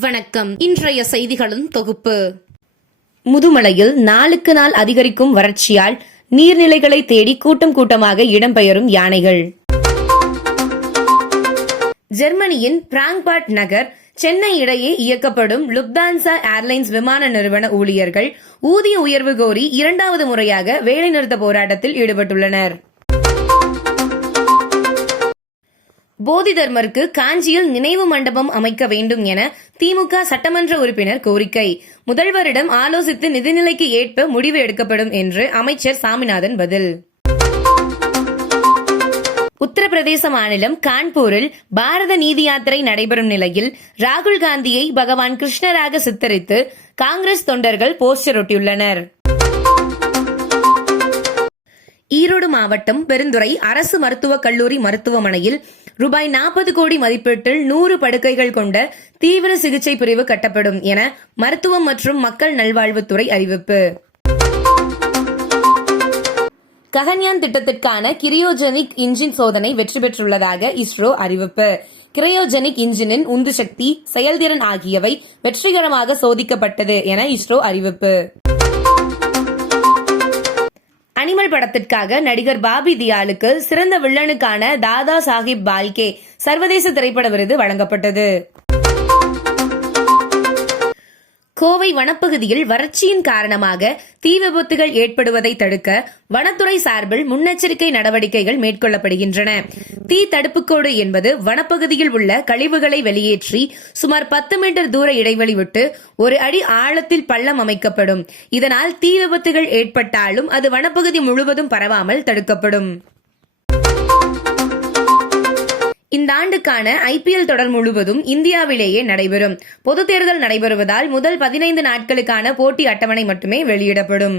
வணக்கம். இன்றைய செய்திகளின் தொகுப்பு. முதுமலையில் நாளுக்கு நாள் அதிகரிக்கும் வறட்சியால் நீர்நிலைகளை தேடி கூட்டம் கூட்டமாக இடம்பெயரும் யானைகள். ஜெர்மனியின் பிராங்பாட் நகர் சென்னை இடையே இயக்கப்படும் லுப்தான்சா ஏர்லைன்ஸ் விமான நிறுவன ஊழியர்கள் ஊதிய உயர்வு கோரி இரண்டாவது முறையாக வேலைநிறுத்த போராட்டத்தில் ஈடுபட்டுள்ளனர். போதிதர்மருக்கு காஞ்சியில் நினைவு மண்டபம் அமைக்க வேண்டும் என திமுக சட்டமன்ற உறுப்பினர் கோரிக்கை. முதல்வரிடம் ஆலோசித்து நிதிநிலைக்கு ஏற்ப முடிவு எடுக்கப்படும் என்று அமைச்சர் சாமிநாதன் பதில். உத்தரப்பிரதேச மாநிலம் கான்பூரில் பாரத நீதி யாத்திரை நடைபெறும் நிலையில் ராகுல் காந்தியை பகவான் கிருஷ்ணராக சித்தரித்து காங்கிரஸ் தொண்டர்கள் போஸ்டர் ஒட்டியுள்ளனர். ஈரோடு மாவட்டம் பெருந்துறை அரசு மருத்துவக் கல்லூரி மருத்துவமனையில் ரூபாய் நாற்பது கோடி மதிப்பீட்டில் நூறு படுக்கைகள் கொண்ட தீவிர சிகிச்சை பிரிவு கட்டப்படும் என மருத்துவம் மற்றும் மக்கள் நல்வாழ்வுத்துறை அறிவிப்பு. ககன்யான் திட்டத்திற்கான கிரியோஜெனிக் இன்ஜின் சோதனை வெற்றி பெற்றுள்ளதாக இஸ்ரோ அறிவிப்பு. கிரையோஜெனிக் இன்ஜினின் உந்து சக்தி செயல்திறன் ஆகியவை வெற்றிகரமாக சோதிக்கப்பட்டது என இஸ்ரோ அறிவிப்பு. அனிமல் படத்திற்காக நடிகர் பாபி தியாலுக்கு சிறந்த வில்லனுக்கான தாதா சாஹிப் பால்கே சர்வதேச திரைப்பட விருது வழங்கப்பட்டது. கோவை வனப்பகுதியில் வறட்சியின் காரணமாக தீ விபத்துகள் ஏற்படுவதை தடுக்க வனத்துறை சார்பில் முன்னெச்சரிக்கை நடவடிக்கைகள் மேற்கொள்ளப்படுகின்றன. தீ தடுப்புக்கோடு என்பது வனப்பகுதியில் உள்ள கழிவுகளை வெளியேற்றி சுமார் பத்து மீட்டர் தூர இடைவெளி விட்டு ஒரு அடி ஆழத்தில் பள்ளம் அமைக்கப்படும். இதனால் தீ விபத்துகள் ஏற்பட்டாலும் அது வனப்பகுதி முழுவதும் பரவாமல் தடுக்கப்படும். இந்த ஆண்டுக்கான ஐபிஎல் தொடர் முழுவதும் இந்தியாவிலேயே நடைபெறும். பொது தேர்தல் நடைபெறுவதால் முதல் பதினைந்து நாட்களுக்கான போட்டி அட்டவணை மட்டுமே வெளியிடப்படும்.